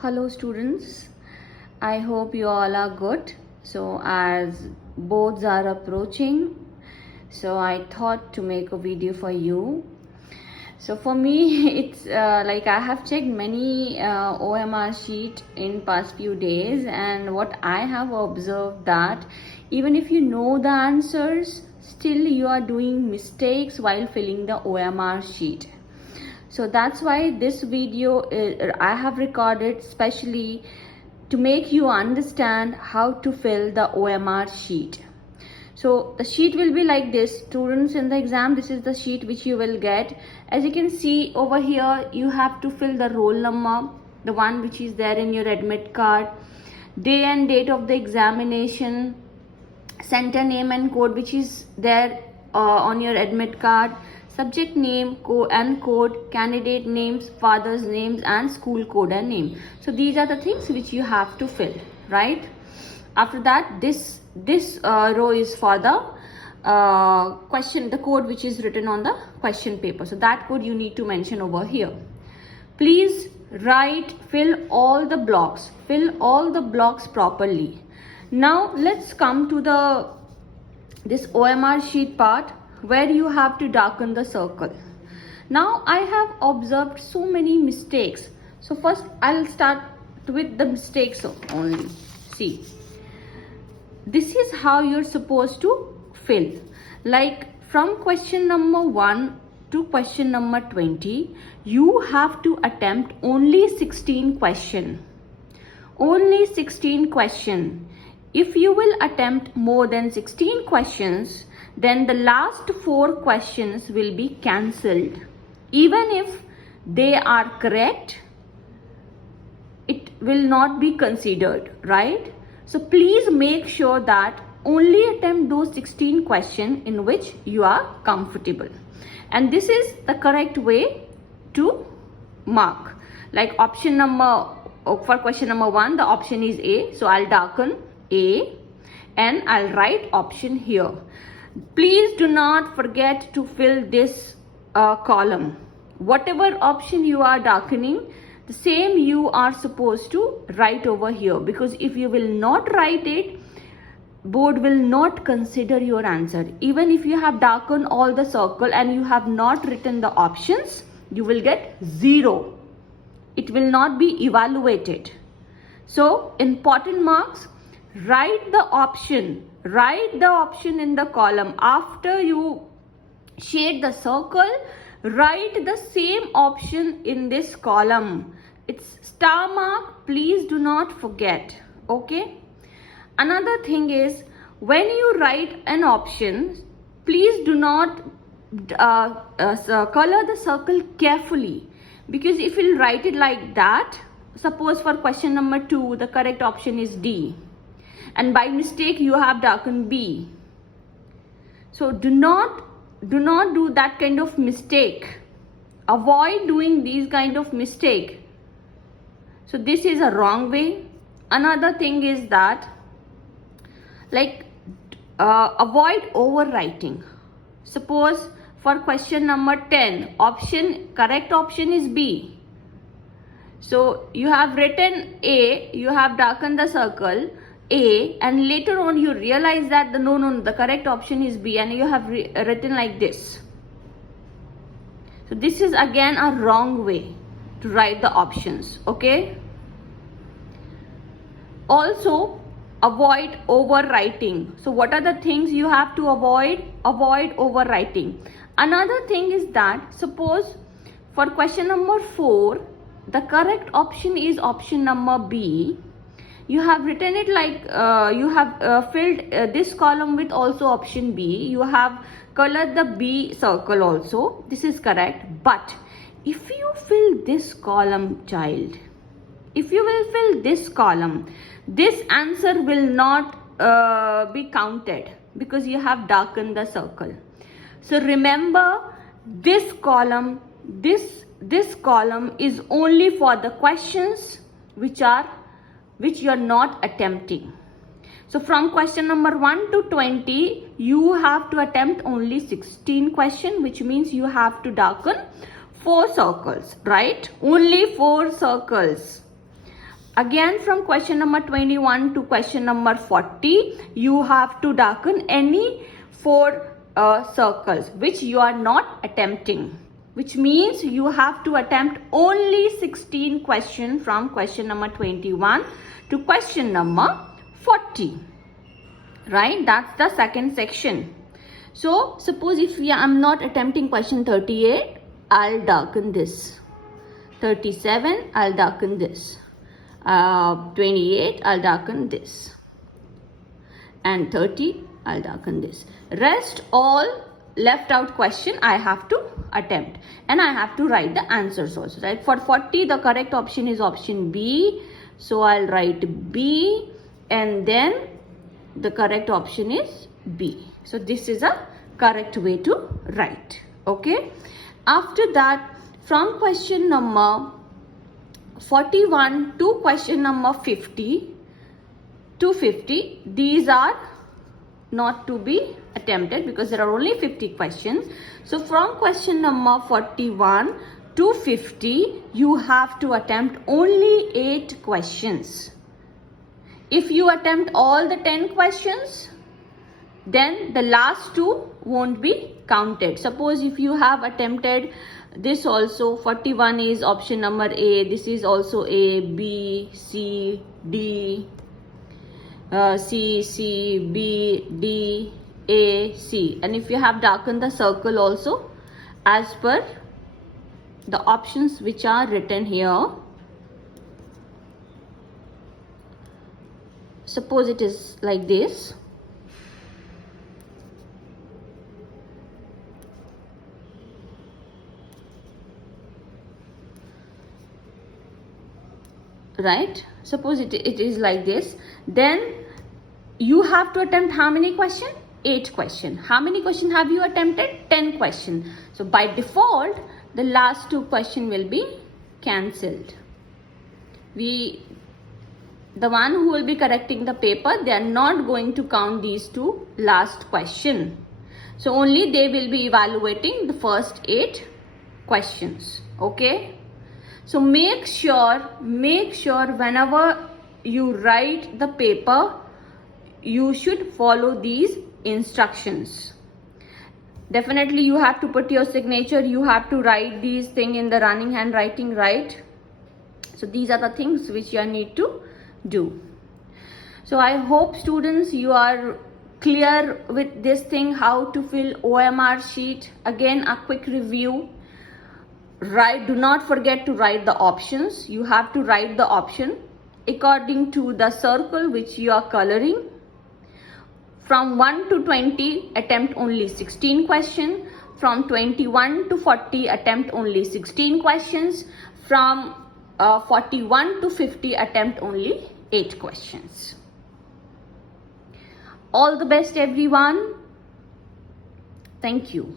Hello students, I hope you all are good. So as boards are approaching, so I thought to make a video for you. So for me it's like I have checked many OMR sheet in past few days, and what I have observed that even if you know the answers, still you are doing mistakes while filling the OMR sheet. So that's why this video I have recorded specially to make you understand how to fill the OMR sheet. So the sheet will be like this, students. In the exam, this is the sheet which you will get. As you can see over here, you have to fill the roll number, the one which is there in your admit card, day and date of the examination, center name and code which is there on your admit card, subject name and code, candidate names, father's names, and school code and name. So these are the things which you have to fill, right? After that, this row is for the question, the code which is written on the question paper. So that code you need to mention over here. Please fill all the blocks properly. Now let's come to this OMR sheet part where you have to darken the circle. Now I have observed so many mistakes. So first I'll start with the mistakes only. See, this is how you're supposed to fill. Like from question number 1 to question number 20, you have to attempt only 16 question. Only 16 question. If you will attempt more than 16 questions, then the last 4 questions will be cancelled. Even if they are correct, it will not be considered, right? So please make sure that only attempt those 16 questions in which you are comfortable. And this is the correct way to mark. Like option number, for question number 1, the option is A. So I'll darken A and I'll write option here. Please do not forget to fill this column. Whatever option you are darkening, the same you are supposed to write over here, because if you will not write it, board will not consider your answer. Even if you have darkened all the circle and you have not written the options, you will get 0. It will not be evaluated. So important marks, write the option in the column. After you shade the circle, write the same option in this column. It's star mark, please do not forget. Okay, another thing is, when you write an option, please do not color the circle carefully, because if you write it like that, suppose for question number 2 the correct option is D, and by mistake you have darkened B. So do not do that kind of mistake. Avoid doing these kind of mistake. So this is a wrong way. Another thing is that, like, avoid overwriting. Suppose for question number 10, correct option is B. So you have written A, you have darkened the circle A, and later on you realize that the correct option is B, and you have written like this. So this is again a wrong way to write the options. Okay, also avoid overwriting. So what are the things you have to avoid? Avoid overwriting. Another thing is that, suppose for question number 4, the correct option is option number B. You have written it like you have filled this column with also option B. You have colored the B circle also. This is correct. But if you fill this column, child, if you will fill this column, this answer will not be counted because you have darkened the circle. So remember, this column is only for the questions which you are not attempting. So from question number 1 to 20, you have to attempt only 16 questions, which means you have to darken 4 circles, right? Only 4 circles. Again, from question number 21 to question number 40, you have to darken any 4 circles which you are not attempting, which means you have to attempt only 16 questions from question number 21 to question number 40. Right? That's the second section. So suppose if I'm not attempting question 38, I'll darken this. 37, I'll darken this. 28, I'll darken this. And 30, I'll darken this. Rest all left out question I have to attempt. And I have to write the answers also. Right? For 40, the correct option is option B. So I'll write B. And then the correct option is B. So this is a correct way to write. Okay. After that, from question number 41 to question number 50 to 50, these are not to be attempted because there are only 50 questions. So from question number 41 to 50, you have to attempt only 8 questions. If you attempt all the 10 questions, then the last 2 won't be counted. Suppose if you have attempted this also, 41 is option number A, this is also A, B, C, D, C, C, B, D, A, C. And if you have darkened the circle also as per the options which are written here. Suppose it is like this. Right? Suppose it is like this. Then you have to attempt how many questions? 8 questions. How many questions have you attempted? 10 questions. So by default, the last 2 questions will be cancelled. The one who will be correcting the paper, they are not going to count these 2 last questions. So only they will be evaluating the first 8 questions. Okay. So make sure whenever you write the paper, you should follow these instructions. Definitely you have to put your signature, you have to write these things in the running handwriting, right? So these are the things which you need to do. So I hope students you are clear with this thing, how to fill OMR sheet. Again, a quick review. Do not forget to write the options. You have to write the option according to the circle which you are coloring. From 1 to 20, attempt only 16 questions. From 21 to 40, attempt only 16 questions. From 41 to 50, attempt only 8 questions. All the best, everyone. Thank you.